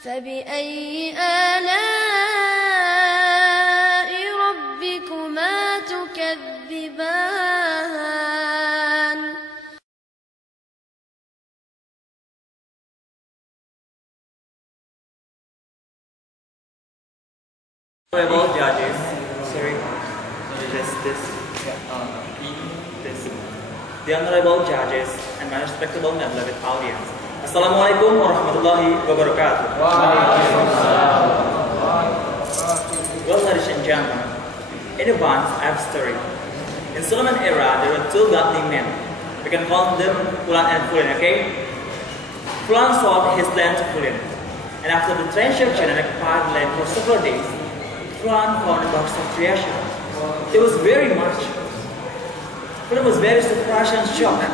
فبأي آلاء ربكما تكذبان Honorable judges, the honorable judges and my respectable and beloved audience. Assalamualaikum warahmatullahi wabarakatuh. Well, ladies and gentlemen, in advance I have a story. In Solomon era, there were two godly men. We can call them Fulan and Fulin, okay? Fulan sold his land to Fulin, and after the transaction and acquired land for several days, Fulan found a box of treasure. It was very much. Fulan was very surprised and shocked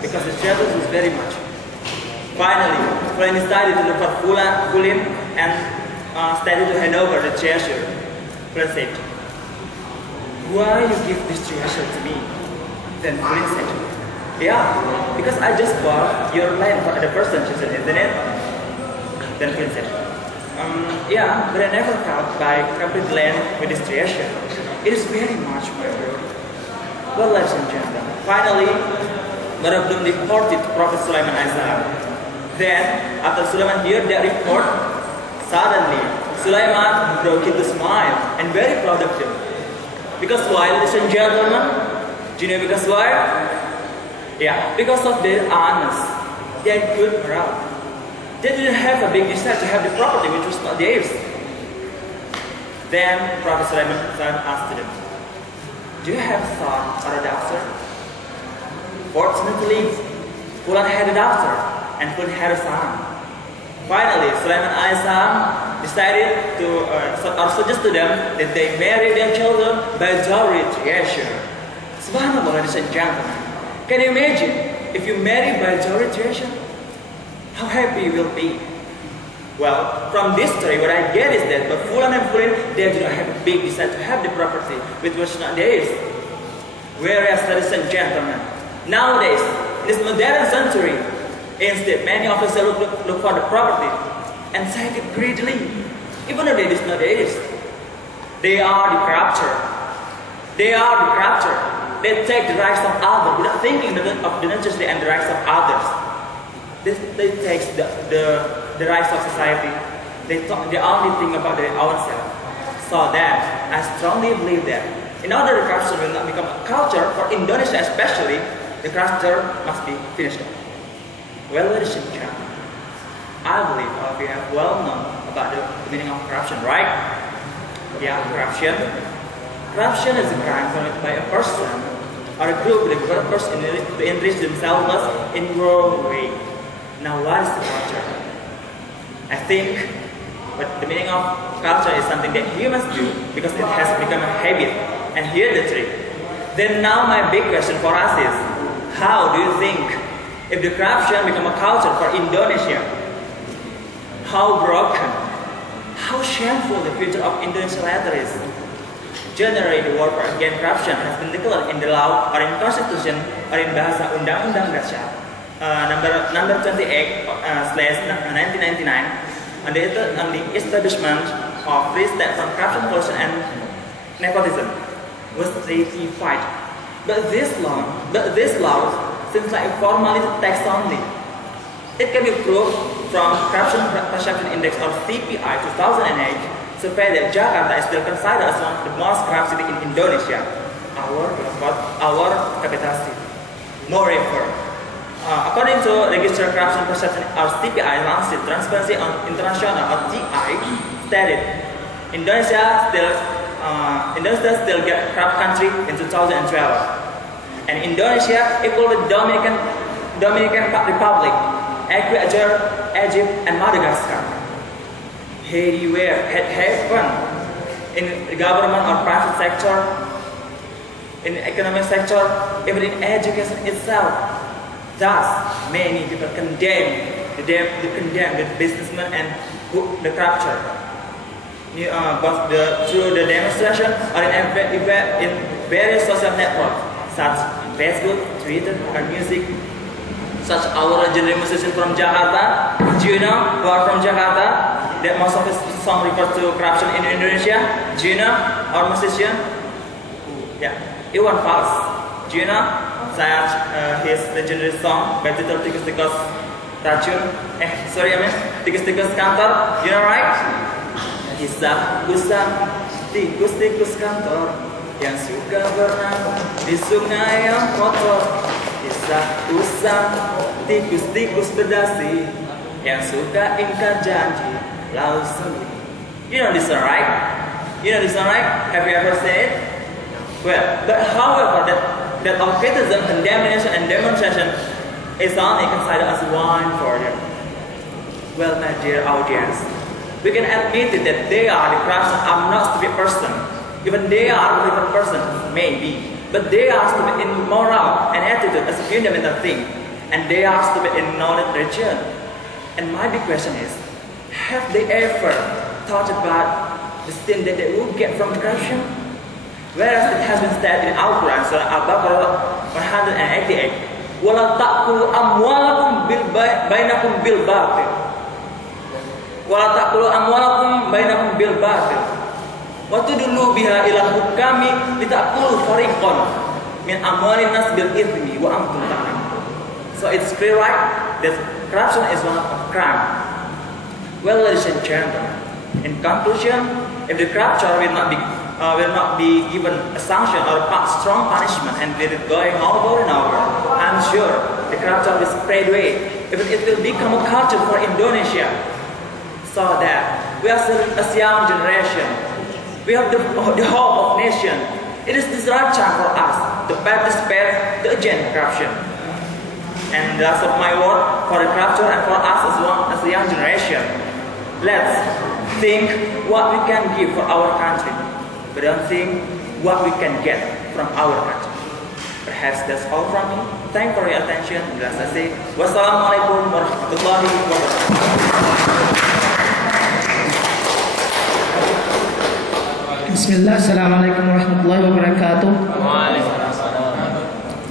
because the treasure was very much. Finally, Fulan decided to look for Fulin and started to hand over the treasure. Fulan said, "Why you give this treasure to me?" Then Fulin said, "Yeah, because I just bought your land for the person," she said, "isn't it?" Then Fulin said, "Yeah, but I never thought by complete land with this treasure. It is very much, my lord." Well, ladies and gentlemen, finally, one of them reported to Prophet Sulaiman AS. Then, after Sulaiman heard that report, suddenly Sulaiman broke into smile and very proud of him. Because why, ladies and gentlemen? Do you know because why? Yeah, because of their honest, their good morale. They didn't have a big desire to have the property which was not theirs. Then Prophet Sulaiman asked them, "Do you have a son or a daughter?" Fortunately, Fulan had a daughter and Fulan had a son. Finally, Sulaiman AS decided to suggest to them that they marry their children by dowry treasure. Subhanallah, ladies and gentlemen. Can you imagine if you marry by dowry treasure? How happy you will be. Well, from this story, what I get is that but Fulan and Fulin, they do not have a big desire to have the property which was not theirs. Whereas, ladies and gentlemen, nowadays, in this modern century, instead, many of us look for the property and take it greedily, even though it is not theirs. They are the corrupter. They are the corrupter. They take the rights of others without thinking of the necessity and the rights of others. They take the rights of society. They only think about their own self. So that I strongly believe that in order the corruption will not become a culture for Indonesia especially, the corruption must be finished off. Well, ladies and gentlemen, I believe all of you have well known about the meaning of corruption, right? Yeah, corruption. Corruption is a crime committed by a person or a group with a purpose to enrich themselves in wrong way. Now, what is the culture? I think the meaning of culture is something that humans do because it has become a habit. And here's the trick. Then now my big question for us is, how do you think if the corruption become a culture for Indonesia? How broken, how shameful the future of Indonesia later is. Generally, the war against corruption has been declared in the law or in constitution or in bahasa Undang-Undang Dasar. Number 28/1999 on the establishment of free state from corruption, corruption, and nepotism was ratified. But this law seems like a formality text only. It can be proved from Corruption Perception Index or CPI 2008 survey that Jakarta is still considered as one of the most corrupt cities in Indonesia, our capital city. Moreover, according to Register Corruption Perception or CPI launches Transparency International or TI stated Indonesia still get corrupt country in 2012, and Indonesia equal with Dominican Republic, Ecuador, Egypt, and Madagascar. Haiti had happened in the government or private sector, in the economic sector, even in education itself. Thus, many people condemn the businessmen and the corruption, both through the demonstration or in various social networks such as Facebook, Twitter, or music. Such our legendary musician from Jakarta, do you know who are from Jakarta? that most of his song refers to corruption in Indonesia? Do you know? Our musician? Yeah, Iwan Fals. Do you know his legendary song bertitul Tikus-tikus racun? Tikus-tikus kantor. You know, right? Kisah usah tikus-tikus kantor yang suka berenang di sungai yang kotor. Kisah usah tikus-tikus berdasi yang suka ingkar janji lalu sendiri. You know this song, right? You know this song, right? Have you ever seen it? Well, but however, that our criticism, condemnation, and demonstration is only considered as one for them. Well, my dear audience, we can admit it that they are the corruption are not stupid person. Even they are a different person, maybe. But they are stupid in moral and attitude as a fundamental thing. And they are stupid in knowledge religion. And my big question is, have they ever thought about the sin that they will get from corruption? Whereas it has been stated in Al-Quran, Surah Al-Baqarah 188, وَلَا تَأْكُلُوا أَمْوَالَكُمْ بَيْنَكُمْ بِالْبَاطِلِ وَلَا تَأْكُلُوا أَمْوَالَكُمْ بَيْنَكُمْ بِالْبَاطِلِ وَتُدْلُوا بِهَا إِلَى الْحُكَّامِ لِتَأْكُلُوا فَرِيقًا مِنْ أَمْوَالِ النَّاسِ بِالْإِثْمِ وَأَنْتُمْ تَعْلَمُونَ. So it's clear, right, that corruption is one of crime. Well, ladies and gentlemen, in conclusion, if the corruption will not be given a sanction or a strong punishment and let it going over and over, I'm sure the corruption will spread away. Even it will become a culture for Indonesia. So that we are still a young generation. We have the hope of nation. It is this right time for us to participate to agenda corruption. And that's of my word for the corruption and for us as a young generation. Let's think what we can give for our country. But don't think what we can get from our country. Perhaps that's all from me. Thank you for your attention. Wassalamualaikum warahmatullahi wabarakatuh. Bismillah, Assalamualaikum warahmatullahi wabarakatuh.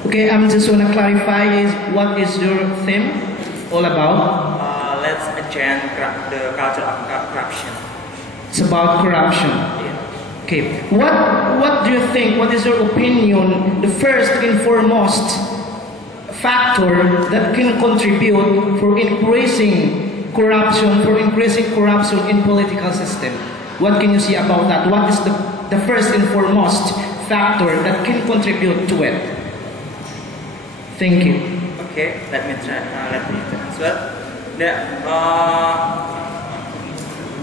Okay, I'm just want to clarify what is your theme all about? Let's agenda the culture of corruption. It's about corruption. Yeah. Okay, what do you think, what is your opinion, the first and foremost factor that can contribute for increasing corruption in political system? What can you say about that? What is the first and foremost factor that can contribute to it? Thank you. Okay, let me answer.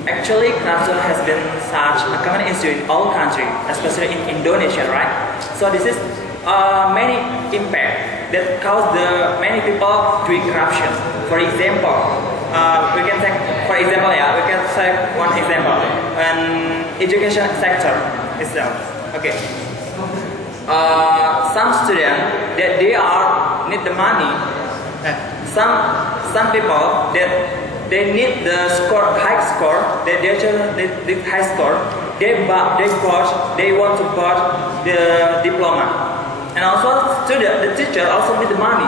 Actually, corruption has been such a common issue in all countries, especially in Indonesia, right? So this is many impact that cause the many people doing corruption. For example, we can take one example, an education sector itself. Okay, some students that they need the money. Some people that they need the high score. They high score. They want to buy the diploma, and also the teacher also need the money.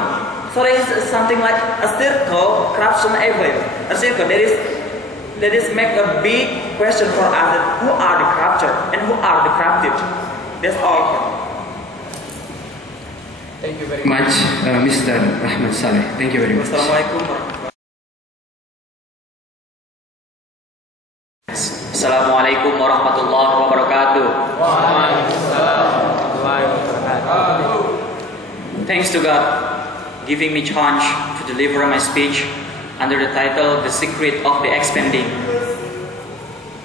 So there is something like a circle corruption everywhere. A circle that is make a big question for us: that who are the corruptor and who are the corrupted? That's all. Thank you very much, Mr. Rahmat Saleh. Thank you very much. Assalamualaikum warahmatullahi wabarakatuh. Thanks to God giving me chance to deliver my speech under the title The Secret of the Expanding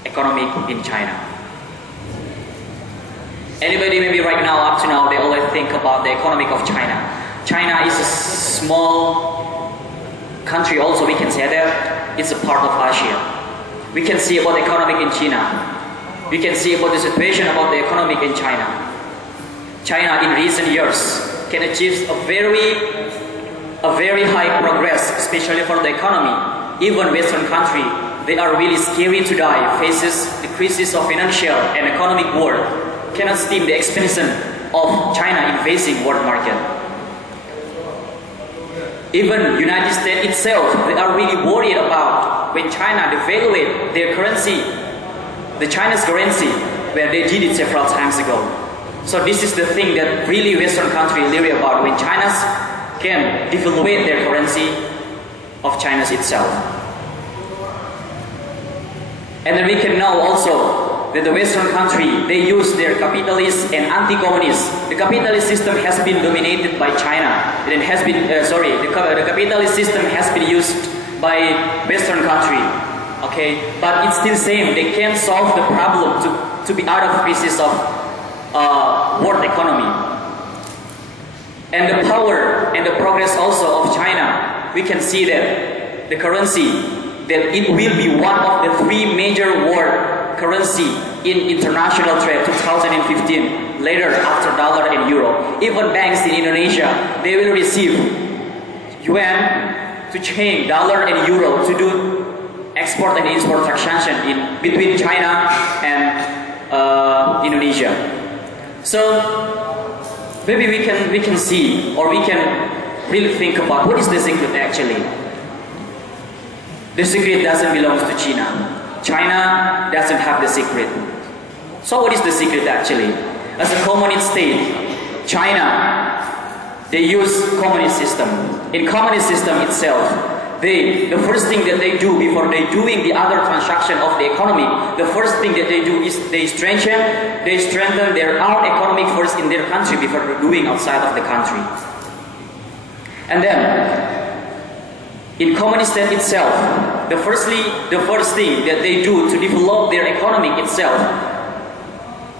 Economy in China. Anybody maybe right now, up to now, they always think about the economic of China. China is a small country also, we can say that. It's a part of Asia. We can see about the economic in China. We can see about the situation about the economic in China. China in recent years can achieve a very high progress, especially for the economy. Even Western country, they are really scary to die, faces the crisis of financial and economic world. Cannot stem the expansion of China invading world market. Even United States itself, they are really worried about about when China devalued their currency, the China's currency, where they did it several times ago. So this is the thing that really Western countries worry about, when China can devaluate their currency of China itself. And then we can know also that the Western country, they use their capitalist and anti-communist. The capitalist system has been dominated by China. It has been, the capitalist system has been used by Western country. Okay, but it's still same. They can't solve the problem to be out of crisis of world economy. And the power and the progress also of China, we can see that the currency, that it will be one of the 3 major world currency in international trade 2015, later after dollar and euro. Even banks in Indonesia, they will receive yuan to change dollar and euro to do export and import transaction in between China and Indonesia. So maybe we can see, or we can really think about what is the secret actually. The secret doesn't belong to China. China doesn't have the secret. So what is the secret actually? As a communist state, China, they use communist system. In communist system itself, the first thing that they do before they doing the other transaction of the economy, the first thing that they do is they strengthen their own economic force in their country before doing outside of the country. And then, in communist state itself, the first thing that they do to develop their economy itself,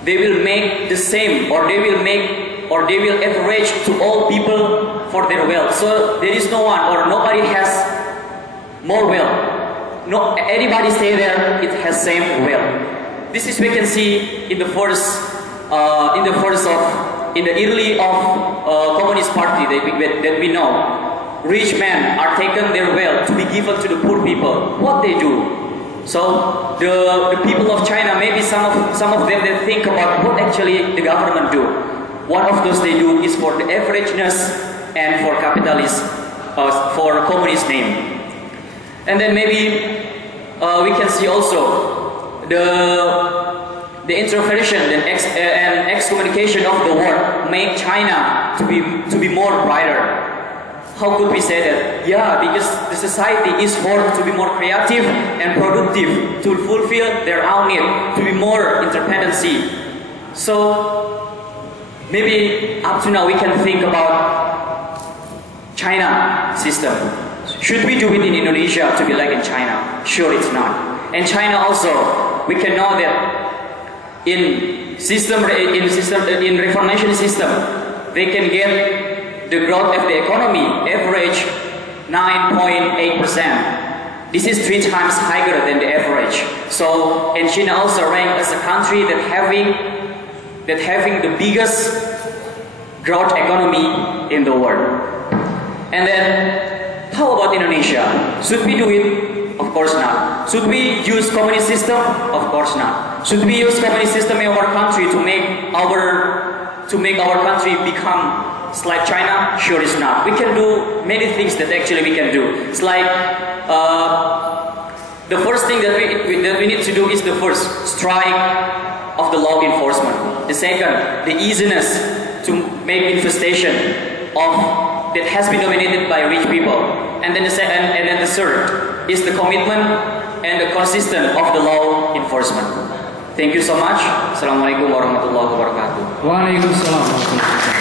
they will make the same, or they will average to all people for their wealth. So there is no one, or nobody has more wealth. No, anybody stay there, it has same wealth. This is we can see in the early of Communist Party that we know. Rich men are taken their wealth to be given to the poor people. What they do? So the people of China, maybe some of them, they think about what actually the government do. One of those they do is for the averageness and for capitalist, for communist name. And then maybe we can see also the introversion and excommunication of the world make China to be more brighter. How could we say that? Yeah, because the society is forced to be more creative and productive, to fulfill their own need, to be more independency. So maybe up to now we can think about China system. Should we do it in Indonesia to be like in China? Sure, it's not. And China also, we can know that in reformation system, they can get the growth of the economy average 9.8%. This is 3 times higher than the average. So, and China also ranked as a country that having the biggest growth economy in the world. And then, how about Indonesia? Should we do it? Of course not. Should we use communist system? Of course not. Should we use communist system in our country to make our country become like China? Sure is not. We can do many things that actually we can do. It's like the first thing that we need to do is the first strike of the law enforcement. The second, the easiness to make infestation of that has been dominated by rich people. And then the third is the commitment and the consistent of the law enforcement. Thank you so much. Assalamualaikum warahmatullahi wabarakatuh. Waalaikumsalam warahmatullahi wabarakatuh.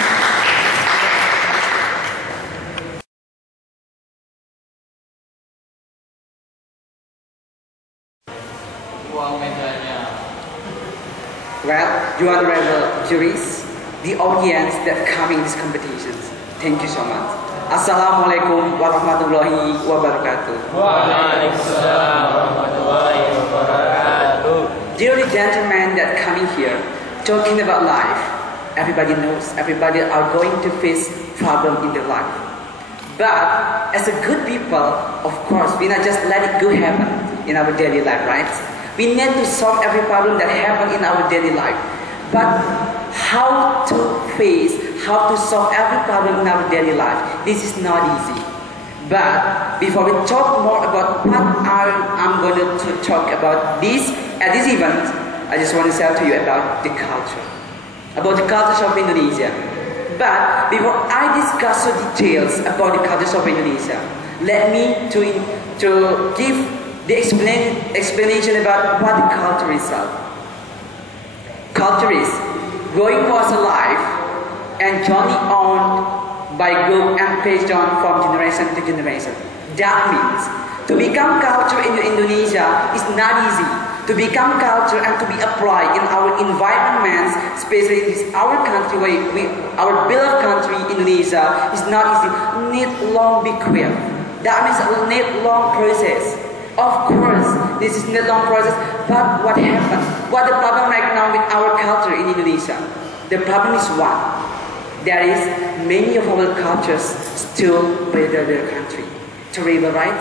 Well, you are the juries, the audience that come in these competitions. Thank you so much. Assalamualaikum warahmatullahi wabarakatuh. Waalaikumsalam warahmatullahi wabarakatuh. Dear gentlemen that coming here, talking about life, everybody knows, everybody are going to face problem in their life. But as a good people, of course, we not just let it go happen in our daily life, right? We need to solve every problem that happen in our daily life. But how to face, how to solve every problem in our daily life, this is not easy. But before we talk more about what I'm going to talk about this at this event, I just want to tell to you about the culture of Indonesia. But before I discuss the details about the culture of Indonesia, let me to give the explanation about what the culture is. Culture is growing was alive and journey on by group and passed on from generation to generation. That means to become culture in Indonesia is not easy. To become culture and to be applied in our environments, especially in our country, our beloved country, Indonesia, is not easy. Need long be quick. That means it need long process. Of course, this is not long process. But what happens? What the problem right now with our culture in Indonesia? The problem is one. There is many of our cultures still better their country. Terrible, right?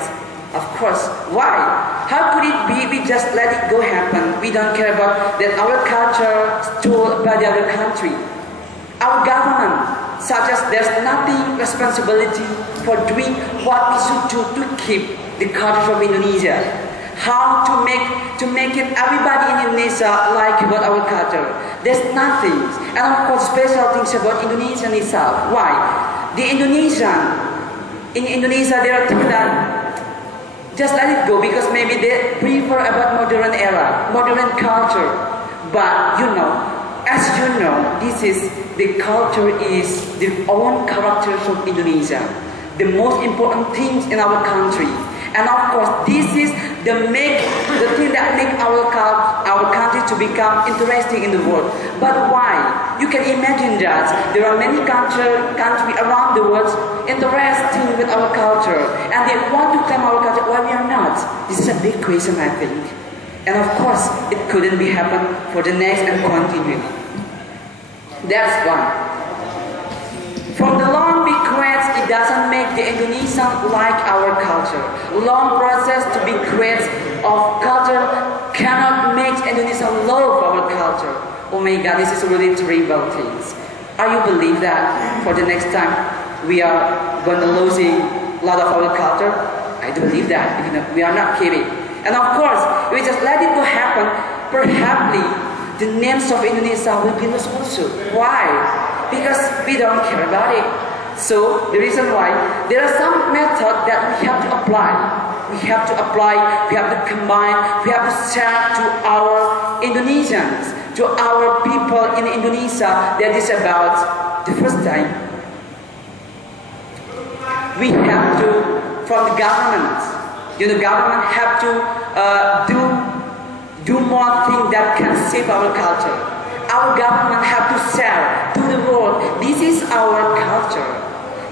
Of course. Why? How could it be we just let it go happen? We don't care about that our culture stole by the other country. Our government, such as there's nothing responsibility for doing what we should do to keep the culture of Indonesia. How to make it everybody in Indonesia like about our culture. There's nothing. And of course special things about Indonesian itself. Why? In Indonesia there are things that just let it go because maybe they prefer about modern era, modern culture. But as you know, the culture is the own characters of Indonesia. The most important things in our country. And of course, this is the thing that make our country to become interesting in the world. But why? You can imagine that there are many countries around the world interested with our culture, and they want to claim our culture. Why we are not? This is a big question, I think. And of course, it couldn't be happen for the next and continually. That's one. From the long bequests, it doesn't make the Indonesian like our culture. Long process to be created of culture cannot make Indonesian love our culture. Oh my God, this is really terrible things. Are you believe that for the next time we are going to losing a lot of our culture? I do believe that. We are not kidding. And of course, if we just let it go happen, perhaps the names of Indonesia will be lost also. Why? Because we don't care about it. So the reason why there are some methods that we have to apply. We have to combine, we have to share to our Indonesians, to our people in Indonesia. That is about the first time. We have to, from the government, government have to do more things that can save our culture. Our government have to share to the world. This is our culture.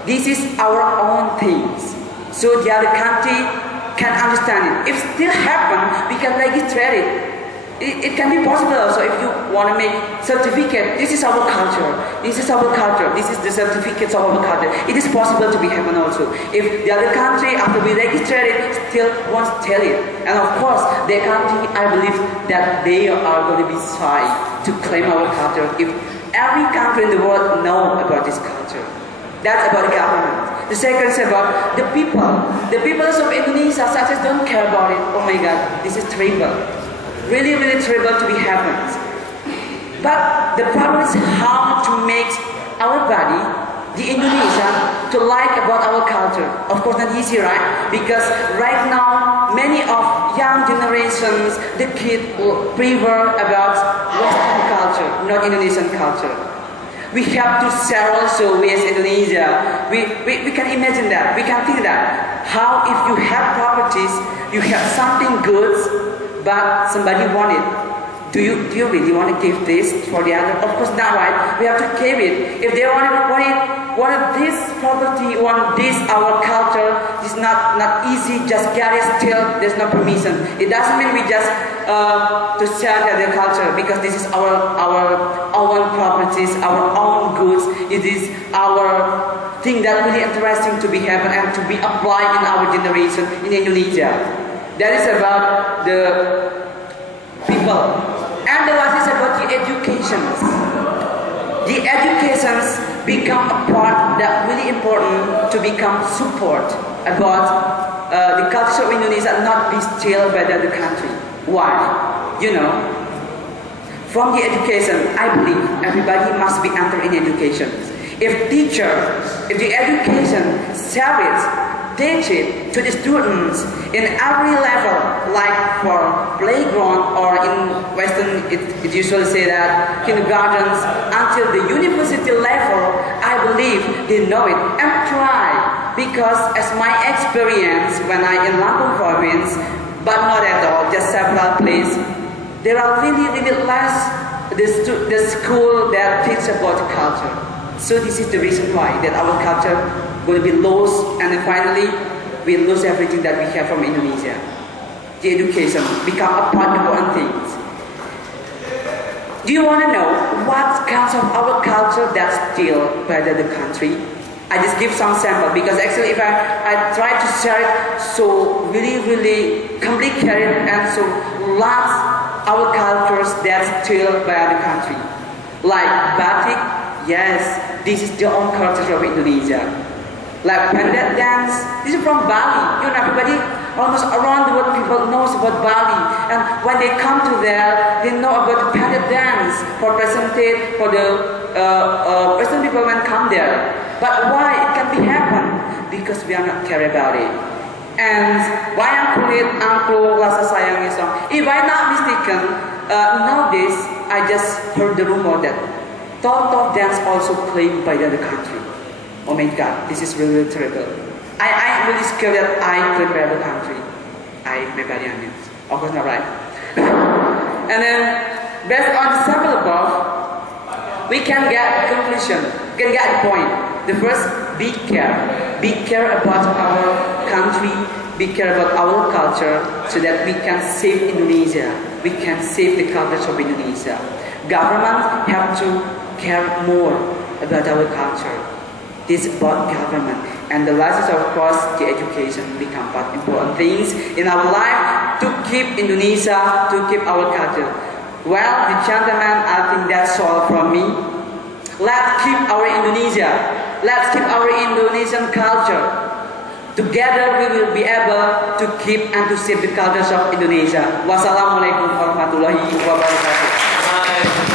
This is our own things. So the other country can understand it. If it still happen, we can register it. It can be possible also if you want to make certificate. This is our culture. This is our culture. This is the certificates of our culture. It is possible to be happen also. If the other country, after we register it, still wants to tell it. And of course, the country, I believe that they are going to be shy to claim our culture. If every country in the world know about this culture. That's about the government. The second is about the people. The people of Indonesia such as don't care about it. Oh my God, this is terrible. Really, really terrible to be happened. But the problem is how to make our body, the Indonesian, to like about our culture. Of course not easy, right? Because right now, many of young generations, the kids will prefer about Western culture, not Indonesian culture. We have to share also with Indonesia. We can imagine that. We can think that. How if you have properties, you have something good, but somebody want it. Do you really want to give this for the other? Of course not, right? We have to give it. If they want this property, want this our culture, it's not easy. Just get it still. There's no permission. It doesn't mean we just to share their culture because this is our own properties, our own goods. It is our thing that really interesting to be happen and to be applied in our generation in Indonesia. That is about the people. And the last is about the educations. The educations become a part that really important to become support about the culture of Indonesia not be still by the other country. Why? You know, from the education, I believe everybody must be entered in education. If the education service, teach it to the students in every level, like for playground or in Western, it usually say that kindergartens until the university level, I believe they know it and try. Because as my experience when I in Lampung province, but not at all, just several places, there are really less the school that teach about culture. So this is the reason why that our culture will be lost, and then finally we lose everything that we have from Indonesia. The education become a part of important things. Do you want to know what kinds of our culture that's still by the other country? I just give some sample because actually if I try to share it so really complicated and so lots our cultures that's still by other country. Like batik, yes, this is the own culture of Indonesia. Like pendant dance, this is from Bali. You know, everybody almost around the world people knows about Bali, and when they come to there, they know about pendant dance for presented for the Western people when come there. But why it can be happen? Because we are not care about it. And why I'm calling Uncle Rasa Sayang song? If I'm not mistaken, nowadays I just heard the rumor that top dance also claimed by the other country. Oh my God, this is really terrible. I'm really scared that I claim by other country. Maybe I mean, of course not right. And then based on the sample above, we can get a conclusion. We can get a point. The first, be care. Be care about our country. Be care about our culture, so that we can save Indonesia. We can save the culture of Indonesia. Government have to care more about our culture. This is about government. And the last is of course the education become part important things in our life to keep Indonesia, to keep our culture. Well, the gentlemen, I think that's all from me. Let's keep our Indonesia. Let's keep our Indonesian culture. Together we will be able to keep and to save the cultures of Indonesia. Wassalamualaikum warahmatullahi wabarakatuh.